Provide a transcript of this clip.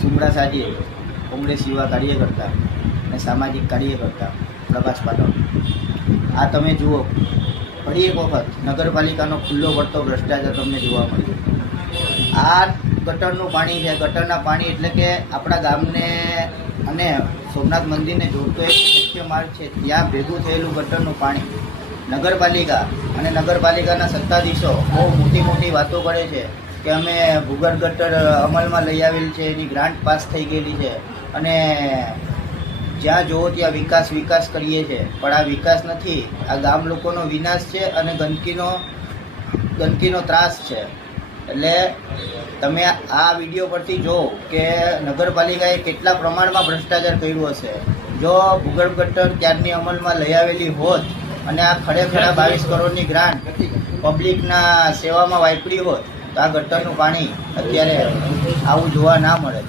સુમરા સાજી કોંગ્રેસ યુવા કાર્યકર્તા અને સામાજિક કાર્યકર્તા પ્રભાસ પાટણ. આ તમે જુઓ, ફરી એક વખત નગરપાલિકાનો ખુલ્લો પડતો ભ્રષ્ટાચાર તમને જોવા મળ્યો. આ ગટરનું પાણી છે. ગટરના પાણી એટલે કે આપણા ગામને અને સોમનાથ મંદિરને જોડતો એક મુખ્ય માર્ગ છે, ત્યાં ભેગું થયેલું ગટરનું પાણી. નગરપાલિકા અને નગરપાલિકાના સત્તાધીશો બહુ મોટી મોટી વાતો કરે છે કે અમે ભૂગર્ભ ગટર અમલમાં લઈ આવેલી છે, એની ગ્રાન્ટ પાસ થઈ ગયેલી છે અને જ્યાં જુઓ ત્યાં વિકાસ વિકાસ કરીએ છીએ. પણ આ વિકાસ નથી, આ ગામ લોકોનો વિનાશ છે અને ગંદકીનો ત્રાસ છે. એટલે તમે આ વિડીયો પરથી જો કે નગરપાલિકાએ કેટલા પ્રમાણમાં ભ્રષ્ટાચાર કર્યું હશે. જો ભૂગર્ભ ગટર ત્યારની અમલમાં લઈ આવેલી હોત અને આ ખરેખર 22 કરોડની ગ્રાન્ટ પબ્લિકના સેવામાં વાપરી હોત તો આ ગટરનું પાણી અત્યારે આવું જોવા ના મળે.